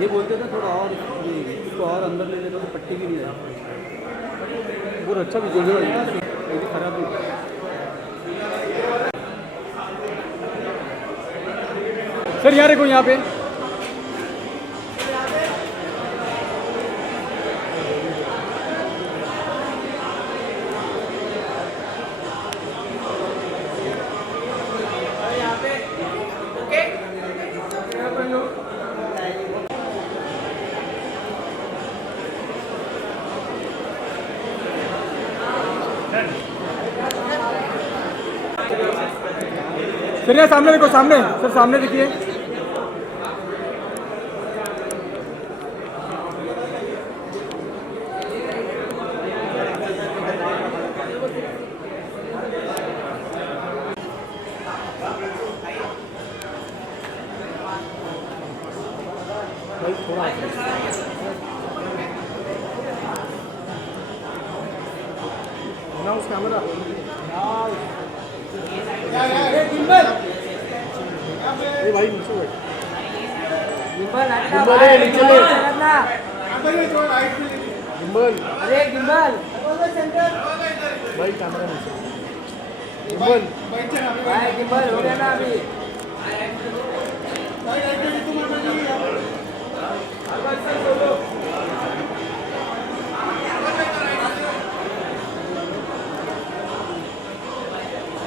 ये बोलते थे थोड़ा और ये इसको और अंदर ले लेते तो पट्टी भी नहीं रहती। बहुत अच्छा भी जो है खराब नहीं। सर यार को यहाँ पे सर यहाँ सामने देखो, सामने सर, सामने देखिए। भाई थोड़ा ना उस कैमरा भाई नीचे बैठ। गिम्बल अरे गिम्बल भाई कैमरा नीचे। गिम्बल भाई गिम्बल हो गया ना अभी।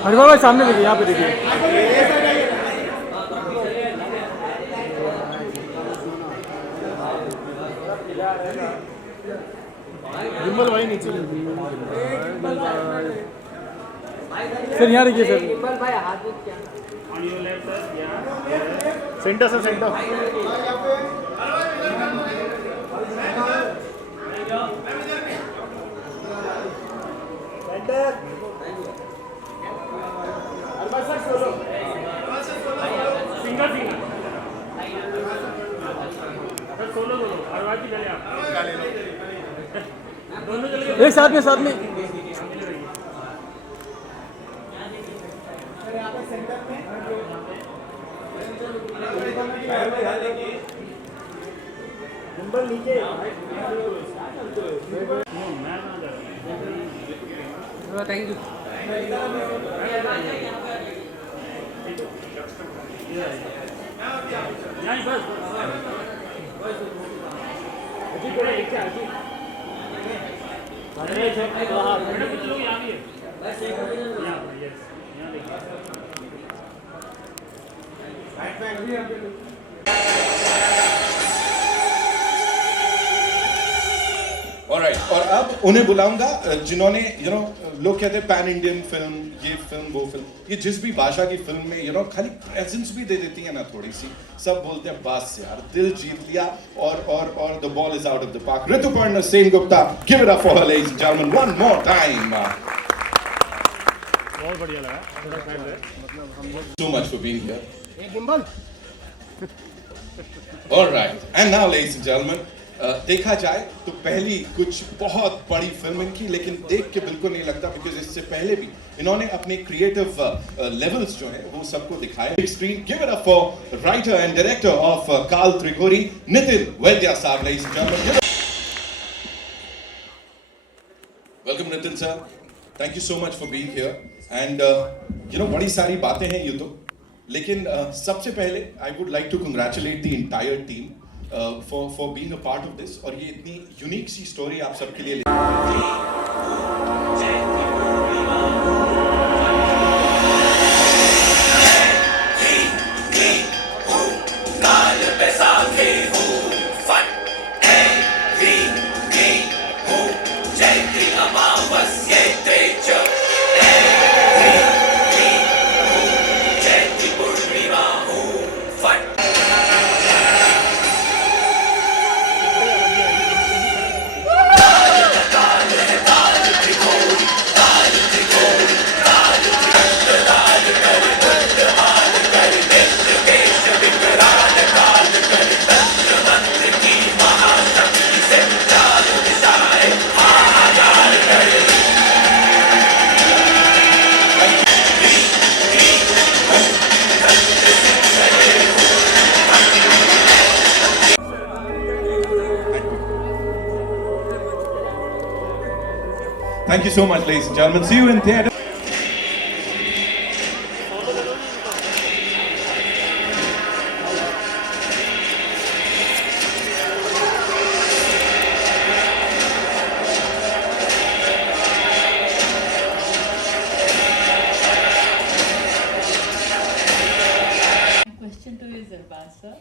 हरिभाई भाई सामने देखिए, यहाँ पे देखिए। गिम्बल भाई नीचे सर, यहाँ देखिए sir. Centre sir, centre. Single single solo दोनों हर बार की चले आप दोनों चले एक साथ में, साथ में। नीचे थैंक यू। नहीं बस अजी को एक अजी अरे मैडम कुछ लोग यहाँ भी है बस एक यहाँ यस यहाँ देखिए Alright, और अब उन्हें बुलाऊंगा जिन्होंने लोग कहते हैं पैन इंडियन फिल्म, ये फिल्म वो फिल्म, ये जिस भी भाषा की फिल्म में खाली प्रेजेंस भी दे देती है ना थोड़ी सी, सब बोलते हैं बस यार दिल जीत लिया और the ball is out of the park. Rituparna Sengupta, give it up for her ladies and gentleman one more time. बहुत बढ़िया लगा, थोड़ा टाइम है, मतलब हम लोग सो मच फॉर बीइंग हियर। एक gimbal. Alright, and now ladies and gentlemen, देखा जाए तो पहली कुछ बहुत बड़ी फिल्म इनकी, लेकिन देख के बिल्कुल नहीं लगता बिकॉज इससे पहले भी इन्होंने अपने क्रिएटिव लेवल्स जो है वो सबको दिखाए। Big screen, give it up for writer and director of Kaal Tripuri, Nitin Vaidya साहब, ladies and gentleman. Welcome Nitin sir, thank you so much for being here and बड़ी सारी बातें हैं ये तो, लेकिन सबसे पहले I would like to congratulate the entire team for being a part of this, और ये इतनी यूनिक सी स्टोरी आप सबके लिए Thank you so much, ladies and gentlemen. See you in theatre. My question to you is Irbaz sir.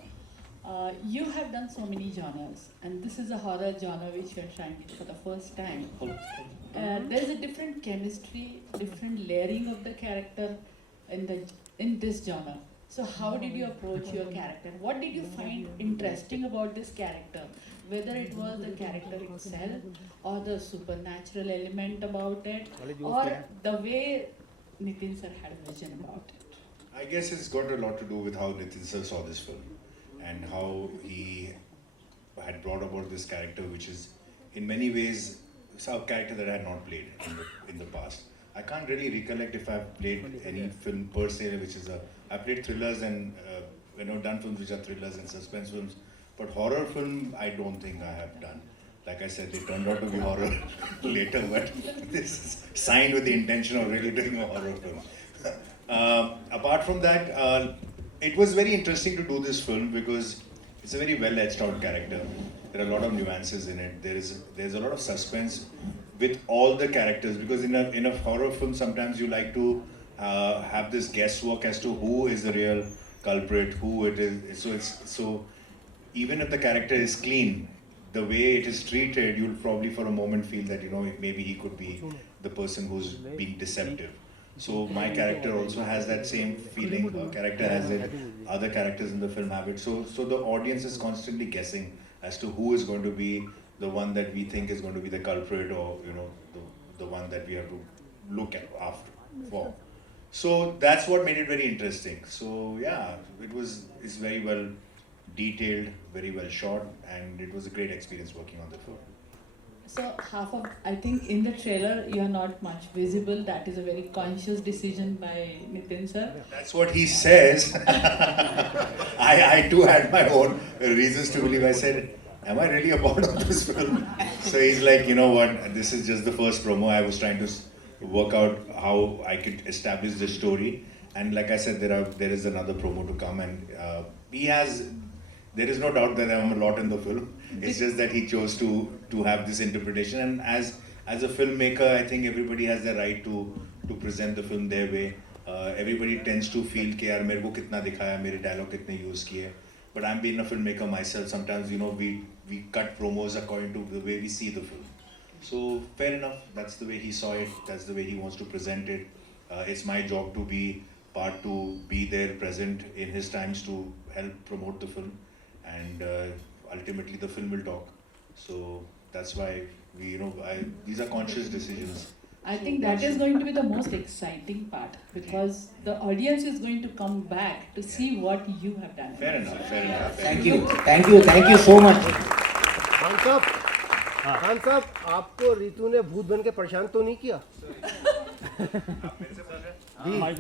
You have done so many genres, and this is a horror genre which you are trying it for the first time. There is a different chemistry, different layering of the character in this genre. So how did you approach your character? What did you find interesting about this character? Whether it was the character itself, or the supernatural element about it, or the way Nitin sir had a vision about it. I guess it's got a lot to do with how Nitin sir saw this film and how he had brought about this character, which is in many ways a character that I had not played in the past. I can't really recollect if I've played any film per se, which is I played thrillers and done films which are thrillers and suspense films, but horror film I don't think I have done. Like I said, they turned out to be horror later, but this is signed with the intention of really doing a horror film. Apart from that, it was very interesting to do this film because it's a very well etched out character. There are a lot of nuances in it. There's a lot of suspense with all the characters, because in a horror film sometimes you like to have this guesswork as to who is the real culprit, who it is. So even if the character is clean, the way it is treated, you'll probably for a moment feel that maybe he could be the person who's being deceptive. So my character also has that same feeling. Her character has it. Other characters in the film have it. So the audience is constantly guessing as to who is going to be the one that we think is going to be the culprit, or the one that we have to look at for. So that's what made it very interesting. So yeah, it's very well detailed, very well shot, and it was a great experience working on the film. So I think in the trailer you are not much visible. That is a very conscious decision by Nitin sir. That's what he says. I too had my own reasons to believe. I said, am I really a part of this film? So he's like, you know what, this is just the first promo. I was trying to work out how I could establish the story. And like I said, there is another promo to come, and there is no doubt that I'm a lot in the film. It's just that he chose to have this interpretation, and as a filmmaker, I think everybody has the right to present the film their way. Everybody tends to feel कि यार मेरे को कितना दिखाया, मेरे dialogue कितने use किए. But I'm being a filmmaker myself. Sometimes we cut promos according to the way we see the film. So fair enough. That's the way he saw it. That's the way he wants to present it. It's my job to be there, present in his times to help promote the film. And ultimately the film will talk. So that's why these are conscious decisions. I think that is going to be the most exciting part, because the audience is going to come back to see what you have done. Fair enough. Thank you so much. Khan साहब, आपको रितु ने भूत बन के परेशान तो नहीं किया? माइक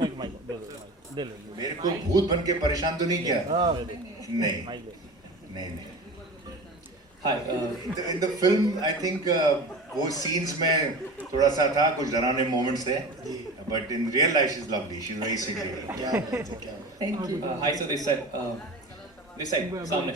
दे लो। मेरे को भूत बन के परेशान तो नहीं किया? नहीं। Hi. In the film, I think वो scenes में थोड़ा सा था, कुछ डरावने moments थे. But in real life, she's lovely. She's very sweet lady. Thank you. Hi, so this side, सामने.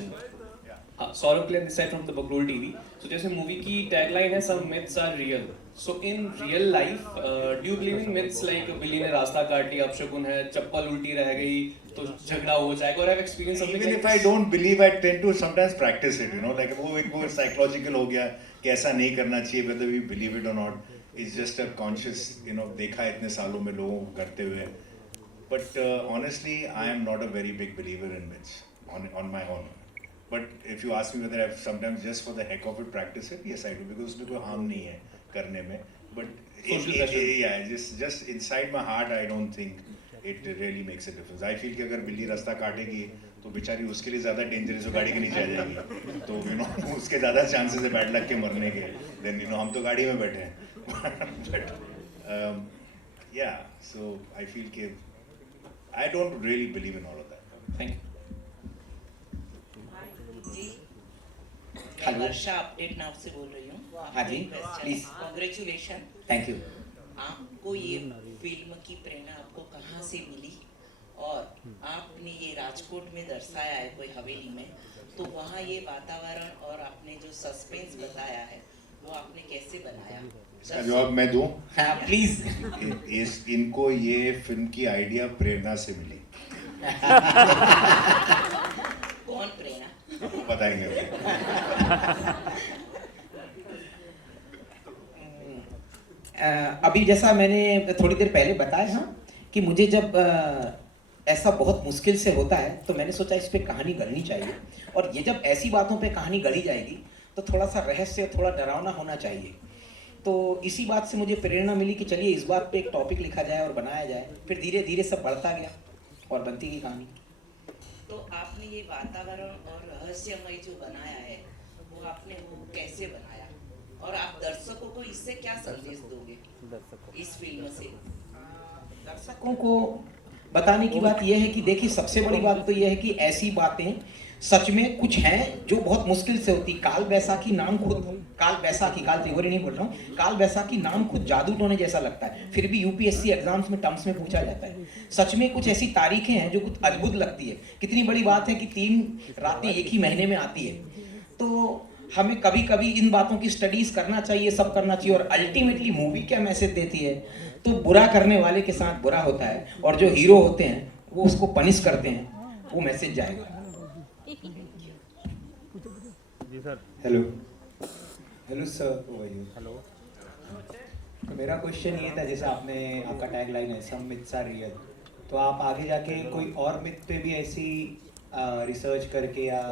Saurabh Clear, this side from the Bakrol TV. So जैसे movie की tagline है, some myths are real. So in real life, do you believe in myths like बिल्ली ने रास्ता काट लिया, अपशकुन है, चप्पल उल्टी रह गई, तो झगड़ा हो जाएगा, or have experienced something Even like if I don't believe, I tend to sometimes practice it. Like वो psychological हो गया कि ऐसा नहीं करना चाहिए, whether we believe it or not. It's just a conscious, देखा इतने सालों में लोगों को करते हुए. But honestly, I am not a very big believer in myths on my own. But if you ask me whether I've sometimes just for the heck of it practice it, yes I do, because उसमें कोई harm नहीं है करने में. But just inside my heart, I don't think it really makes a difference. I feel कि अगर बिल्ली रास्ता काटेगी तो बेचारी उसके लिए ज़्यादा dangerous हो, गाड़ी के नीचे आ जाएगी. तो उसके ज़्यादा chances है bad luck के मरने के. Then हम तो गाड़ी में बैठे हैं. But yeah, so I feel कि I don't really believe in all of that. Thank you. मैं वर्षा अपडेट नाव से बोल रही हूँ. हाँ जी, प्लीज। कॉन्ग्रेचुलेशन। Thank you. आपको ये फिल्म की प्रेरणा आपको कहाँ से मिली, और आपने ये राजकोट में दर्शाया है कोई हवेली में, तो वहाँ ये वातावरण और आपने जो सस्पेंस बताया है वो आपने कैसे बनाया? इसका जवाब मैं दूं? हाँ प्लीज। इनको ये फिल्म की आइडिया प्रेरणा से मिली। कौन प्रेरणा? आपको बताएंगे अभी। अभी जैसा मैंने थोड़ी देर पहले बताया हाँ कि मुझे जब ऐसा बहुत मुश्किल से होता है तो मैंने सोचा इस पे कहानी गढ़नी चाहिए, और ये जब ऐसी बातों पे कहानी गढ़ी जाएगी तो थोड़ा सा रहस्य, थोड़ा डरावना होना चाहिए। तो इसी बात से मुझे प्रेरणा मिली कि चलिए इस बात पे एक टॉपिक लिखा जाए और बनाया जाए। फिर धीरे धीरे सब बढ़ता गया और बनती गई कहानी। तो आपने ये वातावरण और रहस्यमय जो बनाया है वो आपने वो कैसे बनाया, और आप दर्शकों को इससे क्या संदेश दोगे इस फिल्म से? दर्शकों को बताने की बात यह है कि देखिए, सबसे बड़ी बात तो यह है कि ऐसी बातें सच में कुछ हैं जो बहुत मुश्किल से होती। काल बैसाखी नाम खुद, काल त्रिपुरी नहीं बोल रहा हूँ, काल बैसाखी नाम खुद जादू टोने जैसा लगता है, फिर भी यूपीएससी एग्जाम्स में टर्म्स में पूछा जाता है। सच में कुछ ऐसी तारीखें हैं जो कुछ अद्भुत लगती है। कितनी बड़ी बात है कि 3 रातें एक ही महीने में आती है। तो हमें कभी कभी इन बातों की स्टडीज करना चाहिए, सब करना चाहिए। और अल्टीमेटली मूवी क्या मैसेज देती है, तो बुरा करने वाले के साथ बुरा होता है, और जो हीरो होते हैं वो उसको पनिश करते हैं, वो मैसेज जाएगा। जी सर। Hello sir. हेलो। तो मेरा क्वेश्चन ये था, जैसे आपका टैग लाइन है सम मिथ्स आर रियल, तो आप आगे जाके कोई और मिथ पे भी ऐसी रिसर्च करके या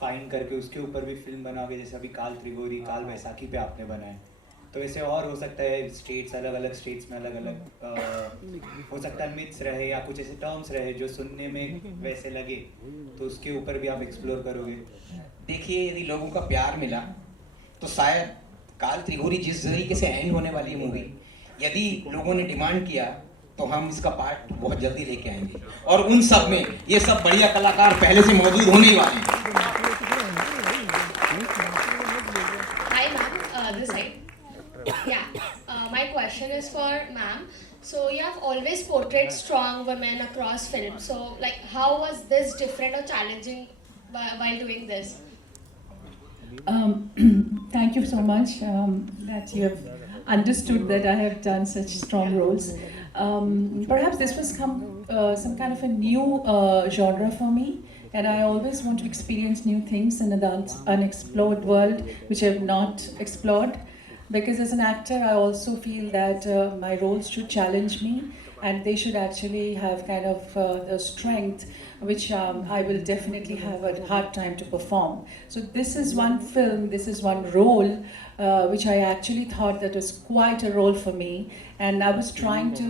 फाइंड करके उसके ऊपर भी फिल्म बनाओगे? जैसे अभी काल त्रिपुरी, काल बैसाखी पे आपने बनाए, तो ऐसे और हो सकता है स्टेट्स, अलग अलग स्टेट्स में अलग अलग हो सकता है मिथ्स रहे या कुछ ऐसे टर्म्स रहे जो सुनने में वैसे लगे, तो उसके ऊपर भी आप एक्सप्लोर करोगे? देखिए, यदि लोगों का प्यार मिला तो शायद काल त्रिपुरी जिस तरीके से एंड होने वाली है मूवी, यदि लोगों ने डिमांड किया तो हम इसका पार्ट बहुत जल्दी लेके आएंगे, और उन सब में ये सब बढ़िया कलाकार पहले से मौजूद होने ही वाले हैं। Hi ma'am, this side. Yeah, my question is for ma'am. So you have always portrayed strong women across film. So like, how was this different or challenging while doing this? Thank you so much that you have understood that I have done such strong roles. Perhaps this was some kind of a new genre for me, and I always want to experience new things in an unexplored world which I have not explored. Because as an actor, I also feel that my roles should challenge me, and they should actually have kind of the strength which I will definitely have a hard time to perform. So this is one film, this is one role which I actually thought that was quite a role for me, and I was trying to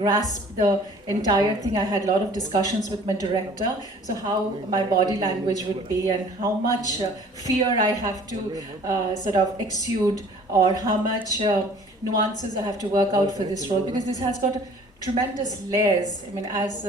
grasp the entire thing. I had a lot of discussions with my director, so how my body language would be and how much fear I have to sort of exude, or how much nuances I have to work out for this role, because this has got tremendous layers. I mean, as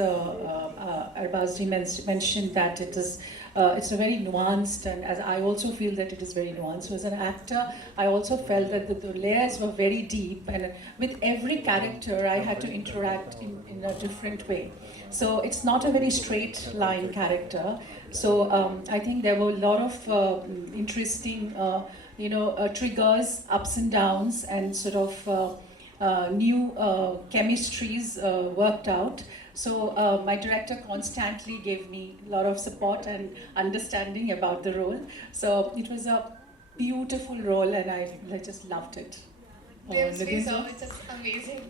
Arbazji mentioned that it's a very nuanced, and as I also feel that it is very nuanced. So as an actor, I also felt that the layers were very deep, and with every character I had to interact in a different way. So it's not a very straight line character. So I think there were a lot of interesting triggers, ups and downs, and sort of new chemistries worked out. So my director constantly gave me a lot of support and understanding about the role. So it was a beautiful role, and I just loved it. It's just amazing.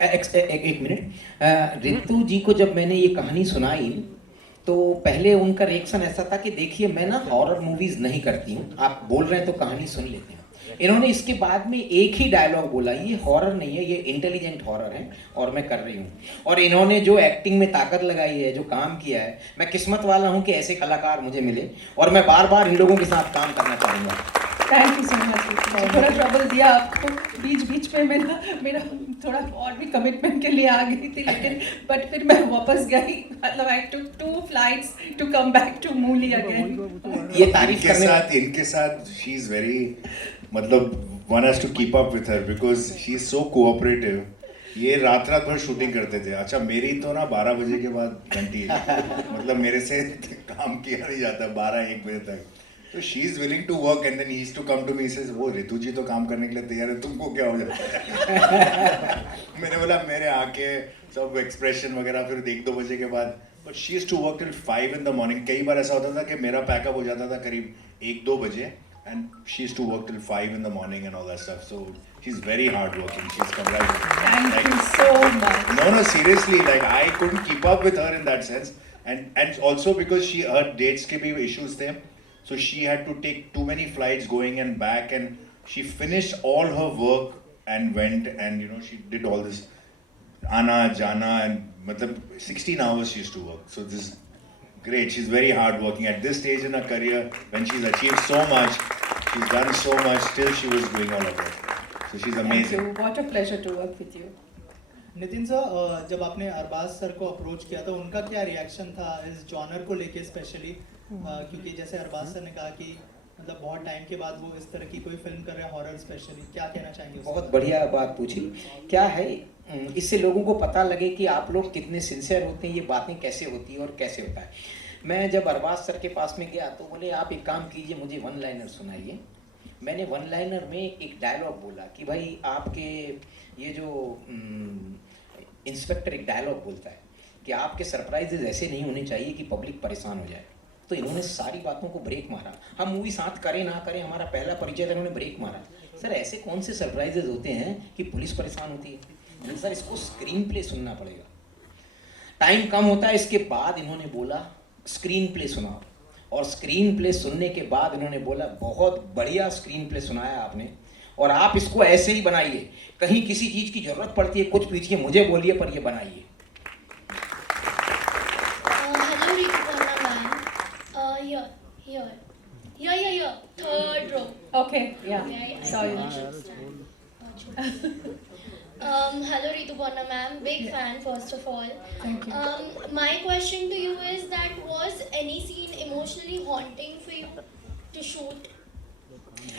एक minute, Ritu जी को जब मैंने ये कहानी सुनाई तो पहले उनका रिएक्शन ऐसा था कि देखिए, मैं ना हॉरर मूवीज नहीं करती हूँ, आप बोल रहे हैं तो कहानी सुन लेते हैं। इन्होंने इसके बाद में एक ही डायलॉग बोला, ये हॉरर नहीं है, ये इंटेलिजेंट हॉरर है और मैं कर रही हूँ। और इन्होंने जो एक्टिंग में ताकत लगाई है, जो काम किया है, मैं किस्मत वाला हूँ कि ऐसे कलाकार मुझे मिले और मैं बार बार इन लोगों के साथ काम करना चाहूँगा। Thank you so much. थोड़ा ट्रबल दिया आपको, बीच बीच में मेरा थोड़ा और भी कमिटमेंट के लिए आ गई थी, लेकिन बट फिर मैं वापस गई, मतलब I took 2 flights to come back to मूली अगेन। ये तारीफ करने इनके साथ शी इज वेरी, मतलब one has to keep up with her because she is so cooperative. ये रात भर शूटिंग करते थे। अच्छा मेरी तो ना 12 बजे के बाद घंटी मतलब मेरे से काम किया नहीं जाता 12-1 बजे तक। तो she is willing to work and then he is to come to me, says वो ऋतु जी तो काम करने के लिए तैयार है, तुमको क्या हो जाता है? मैंने बोला मेरे आके सब एक्सप्रेशन वगैरह फिर 1-2 बजे के बाद, but she is to work till 5 in the morning। कई बार ऐसा होता था कि मेरा पैकअप हो जाता था करीब 1-2 बजे and she used to work till 5 in the morning and all that stuff. So she's very hardworking. She's congratulations. Thank you so much. No, seriously, like I couldn't keep up with her in that sense, and also because her dates ke bhi issues the, so she had to take too many flights going and back, and she finished all her work and went, and you know she did all this ana jana and matlab 16 hours she used to work. So this is great. She's very hardworking at this stage in her career when she's achieved so much. She's done so much. Still, she was doing all of that. So she's amazing. Thank you. What a pleasure to work with you. Nitin sir, जब आपने Arbaaz sir को approach किया तो उनका क्या reaction था इस genre को लेके स्पेशली, क्योंकि जैसे अरबाज सर ने कहा कि मतलब बहुत टाइम के बाद वो इस तरह की कोई फिल्म कर रहे हैं हॉरर स्पेशली, क्या कहना चाहेंगे? बहुत बढ़िया बात पूछी। क्या है, इससे लोगों को पता लगे कि आप लोग कितने सिंसियर होते हैं, ये बातें कैसे होती है और कैसे होता है। मैं जब अरबाज सर के पास में गया तो बोले आप एक काम कीजिए, मुझे 1 लाइनर सुनाइए। मैंने 1 लाइनर में एक डायलॉग बोला कि भाई आपके ये जो इंस्पेक्टर एक डायलॉग बोलता है कि आपके सरप्राइजेज ऐसे नहीं होने चाहिए कि पब्लिक परेशान हो जाए। तो इन्होंने सारी बातों को ब्रेक मारा। हम मूवी साथ करें ना करें, हमारा पहला परिचय था, इन्होंने ब्रेक मारा। सर ऐसे कौन से सरप्राइजेज होते हैं कि पुलिस परेशान होती है? सर इसको स्क्रीन प्ले सुनना पड़ेगा, टाइम कम होता है। इसके बाद इन्होंने बोला स्क्रीन प्ले सुनाओ, और स्क्रीन प्ले सुनने के बाद इन्होंने बोला बहुत बढ़िया स्क्रीन प्ले सुनाया आपने, और आप इसको ऐसे ही बनाइए, कहीं किसी चीज की जरूरत पड़ती है कुछ पूछिए, मुझे बोलिए, पर ये बनाइए। Hello Rituparna ma'am. Here. Third row. Okay, yeah. Sorry. Hello Rituparna ma'am, big fan first of all. Thank you. My question to you is that was any scene emotionally haunting for you to shoot?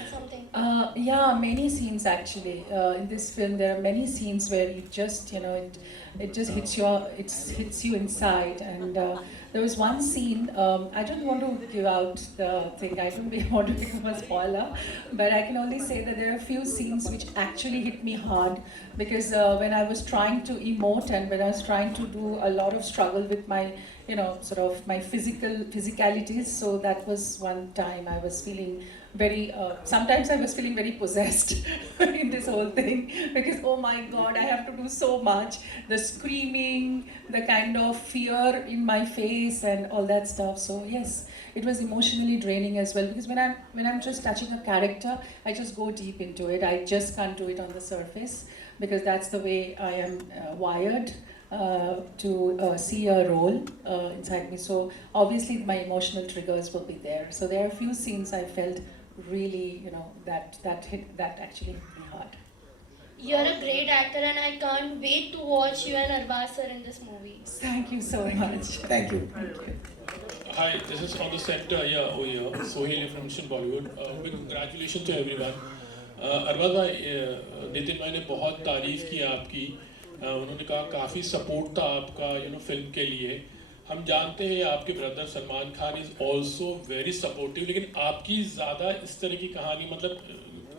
Something. Yeah, many scenes actually. In this film, there are many scenes where it just, it just hits you inside. And there was one scene. I don't want to give out the thing. I don't want to become a spoiler, but I can only say that there are a few scenes which actually hit me hard because when I was trying to emote and when I was trying to do a lot of struggle with my, sort of my physicalities. So that was one time I was feeling very, sometimes I was feeling very possessed in this whole thing because oh my god, I have to do so much, the screaming, the kind of fear in my face and all that stuff. So yes, it was emotionally draining as well because when I'm just touching a character, I just go deep into it. I just can't do it on the surface because that's the way I am wired to see a role inside me. So obviously my emotional triggers will be there. So there are a few scenes I felt really, that actually hit me hard. You're a great actor and I can't wait to watch you and Arbaz sir in this movie. Thank you so much. Thank you. Hi, this is from the set over here, Sohail from Mission Bollywood. Big congratulations to everyone. Arbaaz भाई, नितिन भाई ने बहुत तारीफ की आपकी। उन्होंने कहा काफ़ी सपोर्ट था आपका फिल्म के लिए। हम जानते हैं आपके brother Salman Khan is also very supportive, लेकिन आपकी ज़्यादा इस तरह की कहानी मतलब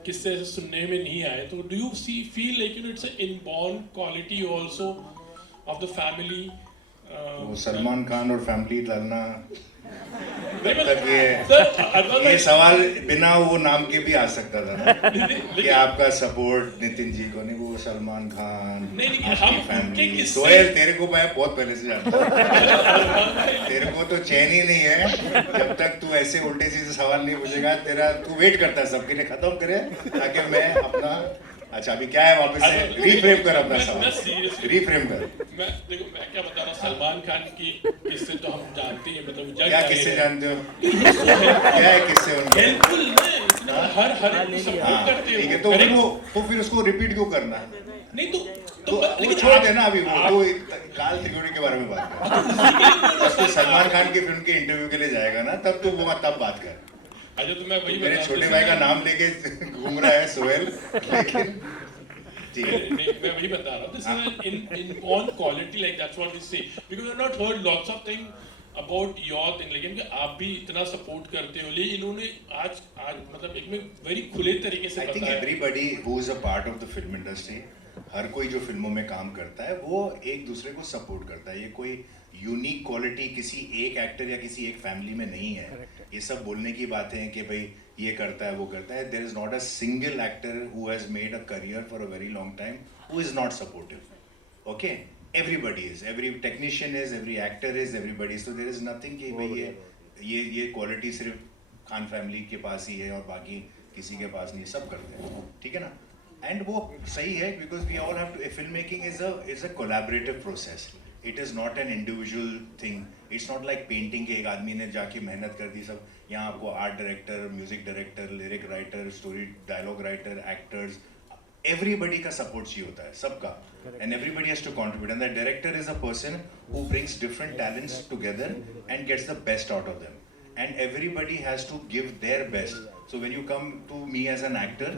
किससे सुनने में नहीं आए। तो do you feel like it's a inborn quality also of the family? Salman Khan और फैमिली लड़ना तब तक सर ये सवाल बिना वो नाम के भी आ सकता था ना कि आपका सपोर्ट नितिन जी को नहीं, वो सलमान खान, आपकी फैमिली, सोहेल तेरे को मैं बहुत पहले से जानता हूँ, तेरे को तो चैन ही नहीं है जब तक तू ऐसे उल्टे सीधे सवाल नहीं पूछेगा, तेरा तू वेट करता है सबके लिए खत्म करे ताकि मैं अपना। अच्छा अभी क्या है, वापस से रीफ्रेम कर अपना सवाल, रीफ्रेम कर। मैं देखो मैं क्या बता रहा हूँ, सलमान खान की किस्से तो हम जानते हैं, मतलब क्या किस्से जानते हो, क्या है किस्से उनके? हेल्पफुल है, हर सपोर्ट करते ठीक है, हो। तो फिर उसको रिपीट क्यों करना है? नहीं तो वो छोड़ देना अभी, वो काल त्रिकोणी के बारे में बात कर। जब तू सलमान खान की फिल्म के इंटरव्यू के लिए जाएगा ना, तब तो वो तब बात कर। अच्छा तो मैं वही मेरे छोटे भाई का नाम लेके घूम रहा है सोहेल, लेकिन मैं वही बता रहा हूँ, this is in on quality, like that's what we say, because I've not heard lots of things about your thing, लेकिन कि आप भी इतना सपोर्ट करते हो, लेकिन इन्होंने आज मतलब एक में वेरी खुले तरीके से I think everybody who is a part of the film industry, हर कोई जो फिल्मों में काम करता है वो एक दूसरे को सपोर्ट करता है। ये कोई यूनिक क्वालिटी किसी एक एक्टर या किसी एक फैमिली में नहीं है। ये सब बोलने की बातें हैं कि भाई ये करता है वो करता है। There is not a single actor who has made a career for a very long time who is not supportive. Okay, everybody is, every technician is, every actor is, everybody. So there is nothing कि भाई ये quality सिर्फ Khan family के पास ही है और बाकी किसी के पास नहीं, सब करते हैं, ठीक है ना। एंड वो सही है, because we all have to, film making is a collaborative process. It is not an individual thing. It's not like painting के एक आदमी ने जाके मेहनत कर दी। सब यहाँ आपको art director, music director, lyric writer, story dialogue writer, actors, everybody का सपोर्ट चाहिए होता है, सबका। And everybody has to contribute, and the director is a person who brings different talents together and gets the best out of them, and everybody has to give their best. So when you come to me as an actor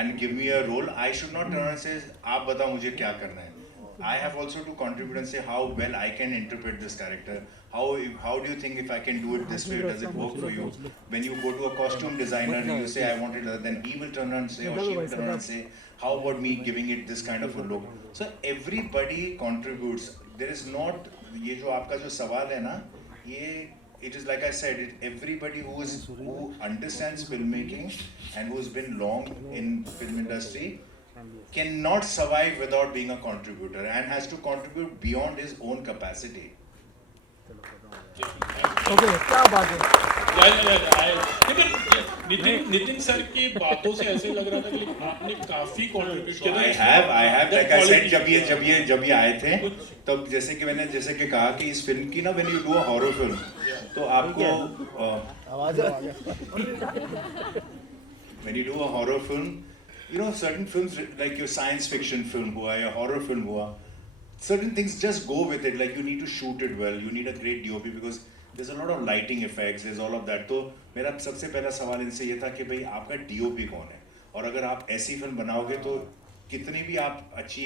and give me a role, I should not turn and say aap batao mujhe kya karna hai. I have also to contribute and say how well I can interpret this character. How do you think if I can do it this way, does it work for you? When you go to a costume designer and you say I want it, then he will turn around and say, or she will turn around and say, how about me giving it this kind of a look? So everybody contributes. There is not, ये जो आपका जो सवाल है ना, ये it is like I said, everybody who understands filmmaking and who's been long in film industry cannot survive without being a contributor and has to contribute beyond his own capacity. Okay, क्या बात है। Nitin sir की बातों से ऐसे लग रहा था कि आपने काफी कंट्रीब्यूट किया। I have like I said, जब ये आए थे तब जैसे कि मैंने कहा कि इस फिल्म की ना, when you do a horror film तो आपको when you do a horror film, you know, certain films like your science fiction film हुआ या horror film हुआ, certain things just go with it. Like you need to shoot it well, you need a great DOP because there's a lot of lighting effects, there's all of that. तो मेरा सबसे पहला सवाल इनसे ये था कि भाई आपका DOP कौन है, और अगर आप ऐसी फिल्म बनाओगे तो कितनी भी आप अच्छी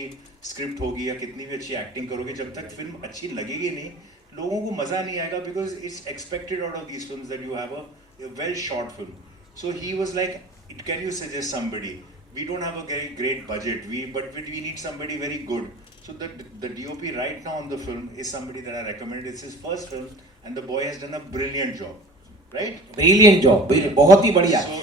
स्क्रिप्ट होगी या कितनी भी अच्छी एक्टिंग करोगे, जब तक फिल्म अच्छी लगेगी नहीं, लोगों को मज़ा नहीं आएगा, because it's expected out of these films that you have a well short film. So he was like, can you suggest somebody? We don't have a very great budget, but we need somebody very good. So the DOP right now on the film is somebody that I recommended. It's his first film, and the boy has done a brilliant job, right? Brilliant job, बहुत ही बढ़िया. So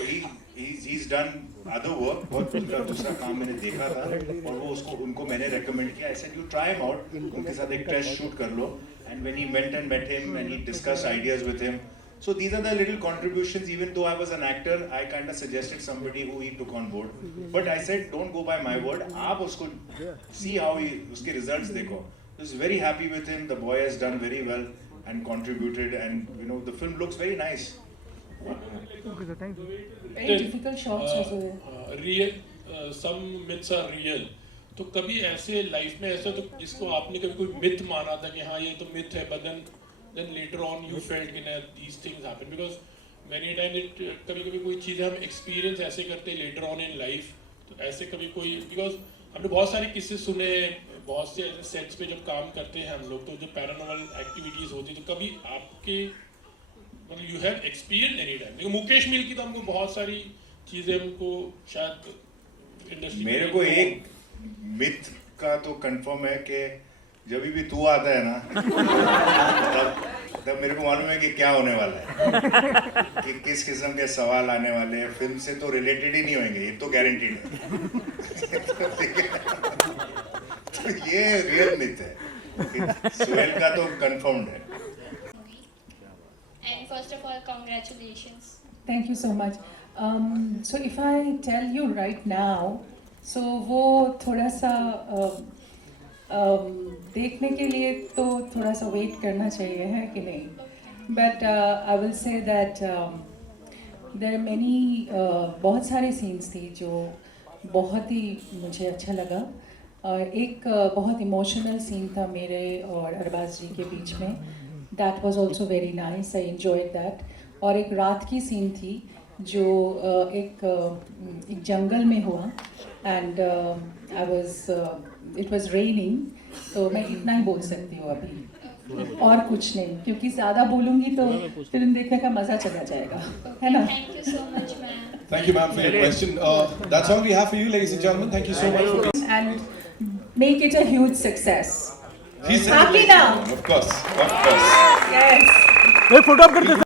he's done other work. बहुत दूसरा काम मैंने देखा था और वो उनको मैंने recommend किया. I said you try him out. उनके साथ एक test shoot कर लो. And when he went and met him and he discussed ideas with him. So these are the little contributions. Even though I was an actor, I kind of suggested somebody who he took on board. But I said, don't go by my word. आप उसको see how उसके results देखो. I was very happy with him. The boy has done very well and contributed, and you know the film looks very nice. Very difficult shots also. Real, some myths are real. तो कभी ऐसे life में ऐसा तो जिसको आपने कभी कोई मिथ माना था कि हाँ ये तो मिथ है, but then later on you felt कि these things happen, because many times कभी कोई चीज़ें हम experience ऐसे करते हैं later on in life. तो ऐसे कभी कोई, because हमने बहुत सारे किस्से सुने, बहुत से ऐसे सेट्स पे जब काम करते हैं हम लोग, तो जो पैरानॉर्मल एक्टिविटीज होती है, तो कभी आपके मतलब you have experience any time? देखो मुकेश मिल की तो हमको बहुत सारी चीज़ें हमको शायद इंडस्ट्री, मेरे को एक मिथ का तो कंफर्म है कि जब भी तू आता है ना तब मेरे को मालूम है कि क्या होने वाला है कि किस किस्म के सवाल आने वाले हैं। फिल्म से तो रिलेटेड ही नहीं होंगे, ये तो गारंटीड है। तो ये रियल मिथ है कि सोहेल का तो कंफर्म्ड है। And first of all, congratulations. Thank you so much. So if I tell you right now, so वो थोड़ा सा देखने के लिए तो थोड़ा सा वेट करना चाहिए, है कि नहीं? But I will say that there are many बहुत सारे scenes थी जो बहुत ही मुझे अच्छा लगा। और एक बहुत इमोशनल सीन था मेरे और अरबाज जी के बीच में, that was also very nice, I enjoyed that. और एक रात की सीन थी जो एक जंगल में हुआ and I was it was raining, तो मैं इतना ही बोल सकती हूँ अभी, और कुछ नहीं, क्योंकि ज़्यादा बोलूँगी तो फिल्म देखने का मज़ा चला जाएगा, है ना? Thank you so much, ma'am. Thank you, ma'am, for your question. That's all we have for you, ladies and gentlemen. Thank you so much for And make it a huge success. He said Happy it, now? Of course, of course. Yes. एक photo आप करते